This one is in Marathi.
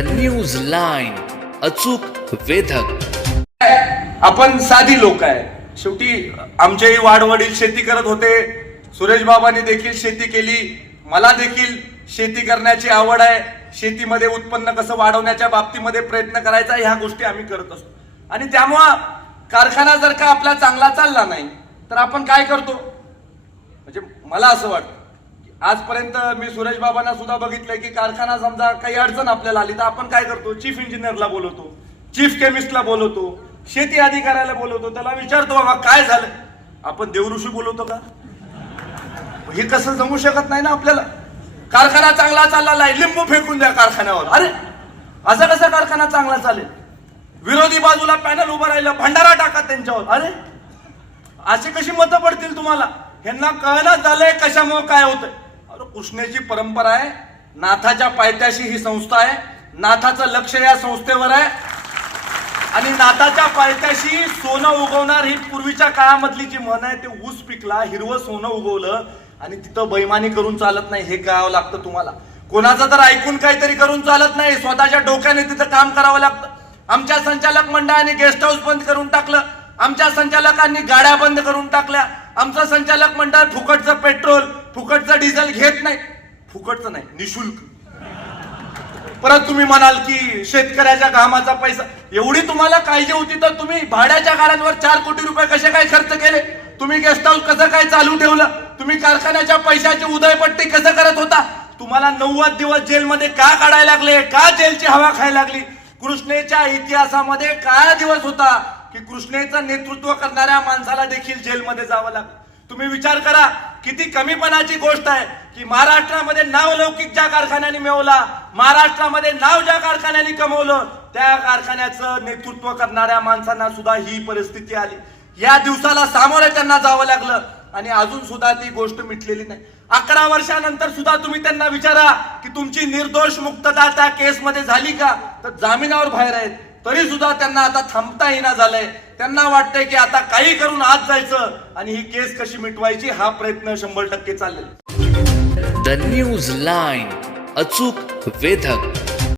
न्यूज लाईन, अचूक वेधक. आपण साधी लोक आहे. शेवटी आमचेही वाडवडील शेती करत होते. सुरेश बाबांनी देखील शेती केली. मला देखील शेती करण्याची आवड आहे. शेतीमध्ये उत्पन्न कसं वाढवण्याच्या बाबतीमध्ये प्रयत्न करायचा, ह्या गोष्टी आम्ही करत असतो. आणि त्यामुळं कारखाना जर का आपला चांगला चालला नाही तर आपण काय करतो, म्हणजे मला असं वाटतं की आजपर्यंत मी सुरेश बाबांना सुद्धा बघितलंय की कारखाना समजा काही अडचण आपल्याला आली तर आपण काय करतो, चीफ इंजिनियरला बोलवतो, चीफ केमिस्टला बोलवतो, शेती अधिकाऱ्याला बोलवतो, त्याला विचारतो बाबा काय झालं. आपण देवऋषी बोलवतो का? हे कसं जमू शकत नाही ना आपल्याला. कारखाना चांगला चालला नाही, लिंबू फेकून द्या कारखान्यावर. अरे असा कसा कारखाना चांगला चालेल? विरोधी बाजूला पॅनल उभं राहिलं, भंडारा टाका त्यांच्यावर. अरे अशी कशी मतं पडतील तुम्हाला? ह्यांना कळणं झालंय कशामुळे काय होतंय. अरे कृष्णेची परंपरा आहे, नाथाच्या पायथ्याशी ही संस्था आहे, नाथाचं लक्ष या संस्थेवर आहे. आणि नाथाच्या पायथ्याशी सोनं उगवणार ही पूर्वीच्या काळामधली जी म्हण आहे. ते ऊस पिकला, हिरवं सोनं उगवलं आणि तिथं बैमानी करून चालत नाही, हे कळावं लागतं तुम्हाला. कोणाचं तर ऐकून काहीतरी करून चालत नाही, स्वतःच्या डोक्याने तिथं काम करावं लागतं. आमच्या संचालक मंडळाने गेस्ट हाऊस बंद करून टाकलं, आमच्या संचालकांनी गाड्या बंद करून टाकल्या. आमचं संचालक मंडळ फुकटचं पेट्रोल, फुकटचं डिझेल घेत नाही. फुकटचं नाही, निशुल्क. परत तुम्ही म्हणाल की शेतकऱ्याच्या घामाचा पैसा, एवढी तुम्हाला काळजी होती तर तुम्ही भाड्याच्या गाड्यांवर 4 कोटी रुपये कसे काय खर्च केले? तुम्ही गेस्ट हाऊस कसं काय चालू ठेवलं? तुम्ही कारखान्याच्या पैशाची उदयपट्टी कसं करत होता? तुम्हाला 90 दिवस जेलमध्ये का काढायला लागले? का जेलची हवा खायला लागली? कृष्णेच्या इतिहासामध्ये काय दिवस होता की कृष्णेचं नेतृत्व करणाऱ्या माणसाला देखील जेलमध्ये जावं लागलं? तुम्ही विचार करा, किती कमीपणाची गोष्ट आहे की महाराष्ट्रामध्ये नावलौकिक ज्या कारखान्याने मिळवला, महाराष्ट्रामध्ये नाव ज्या कारखान्याने कमवलं, त्या कारखान्याचं नेतृत्व करणाऱ्या माणसांना सुद्धा ही परिस्थिती आली. या दिवसाला सामोरे त्यांना जावं लागलं आणि अजून सुद्धा ती गोष्ट मिटलेली नाही. 11 वर्षानंतर सुद्धा तुम्ही त्यांना विचारा की तुमची निर्दोष मुक्तता त्या केसमध्ये झाली का, तर जामिनावर बाहेर आहेत. तरी सुद्धा त्यांना आता थांबता येईना झालंय. त्यांना वाटतंय की आता काही करून आत जायचं आणि ही केस कशी मिटवायची, हा प्रयत्न 100% चाललेला. न्यूज लाईन, अचूक वेधक.